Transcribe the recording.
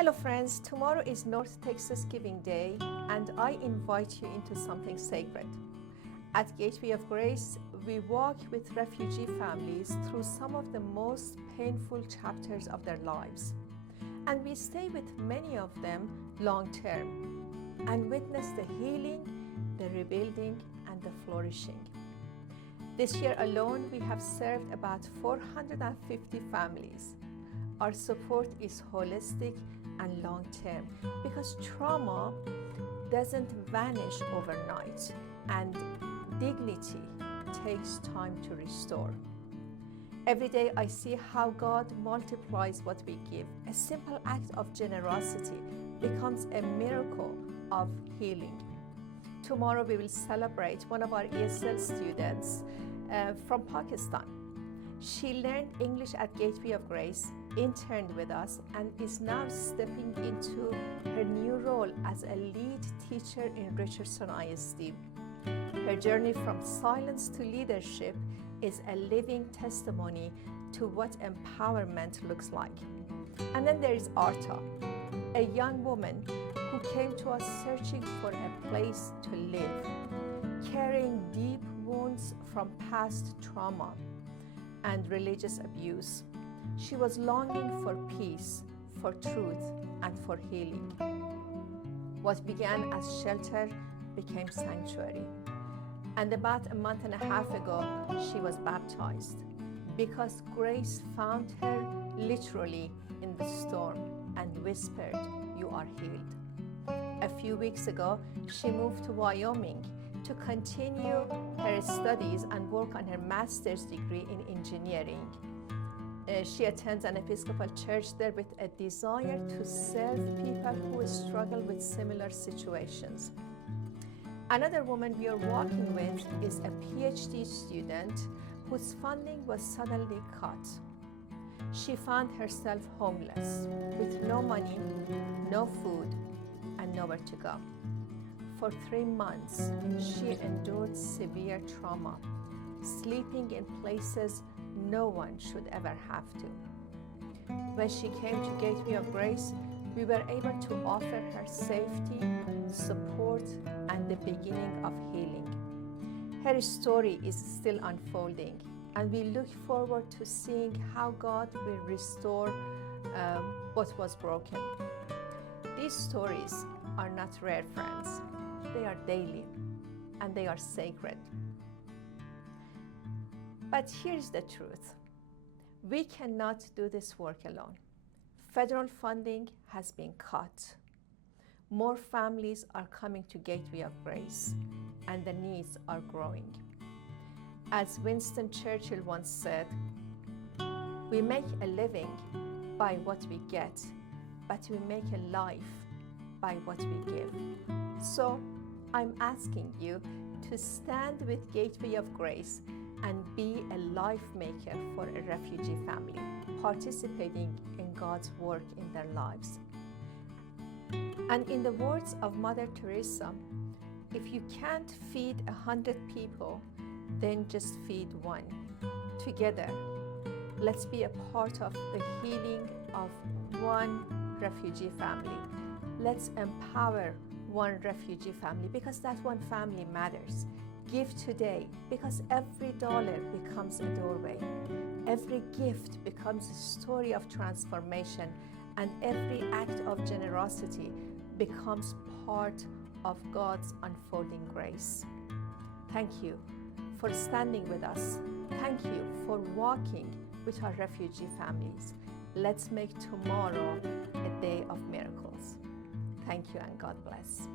Hello friends, tomorrow is North Texas Giving Day and I invite you into something sacred. At Gateway of Grace, we walk with refugee families through some of the most painful chapters of their lives. And we stay with many of them long term and witness the healing, the rebuilding, and the flourishing. This year alone, we have served about 450 families. Our support is holistic and long-term because trauma doesn't vanish overnight and dignity takes time to restore. Every day I see how God multiplies what we give. A simple act of generosity becomes a miracle of healing. Tomorrow we will celebrate one of our ESL students from Pakistan. She learned English at Gateway of Grace, interned with us, and is now stepping into her new role as a lead teacher in Richardson ISD. Her journey from silence to leadership is a living testimony to what empowerment looks like. And then there is Arta, a young woman who came to us searching for a place to live, carrying deep wounds from past trauma and religious abuse. She was longing for peace, for truth, and for healing. What began as shelter became sanctuary. And about a month and a half ago, she was baptized because grace found her literally in the storm and whispered, "You are healed." A few weeks ago, she moved to Wyoming to continue her studies and work on her master's degree in engineering. She attends an Episcopal church there with a desire to serve people who struggle with similar situations. Another woman we are working with is a PhD student whose funding was suddenly cut. She found herself homeless with no money, no food, and nowhere to go. For 3 months, she endured severe trauma, sleeping in places no one should ever have to. When she came to Gateway of Grace, we were able to offer her safety, support, and the beginning of healing. Her story is still unfolding, and we look forward to seeing how God will restore what was broken. These stories are not rare, friends. They are daily, and they are sacred. But here's the truth. We cannot do this work alone. Federal funding has been cut. More families are coming to Gateway of Grace, and the needs are growing. As Winston Churchill once said, "We make a living by what we get, but we make a life by what we give." So I'm asking you to stand with Gateway of Grace and be a life maker for a refugee family, participating in God's work in their lives. And in the words of Mother Teresa, if you can't feed 100 people, then just feed one. Together, let's be a part of the healing of one refugee family. Let's empower one refugee family because that one family matters. Give today because every dollar becomes a doorway. Every gift becomes a story of transformation, and every act of generosity becomes part of God's unfolding grace. Thank you for standing with us. Thank you for walking with our refugee families. Let's make tomorrow a day of miracles. Thank you and God bless.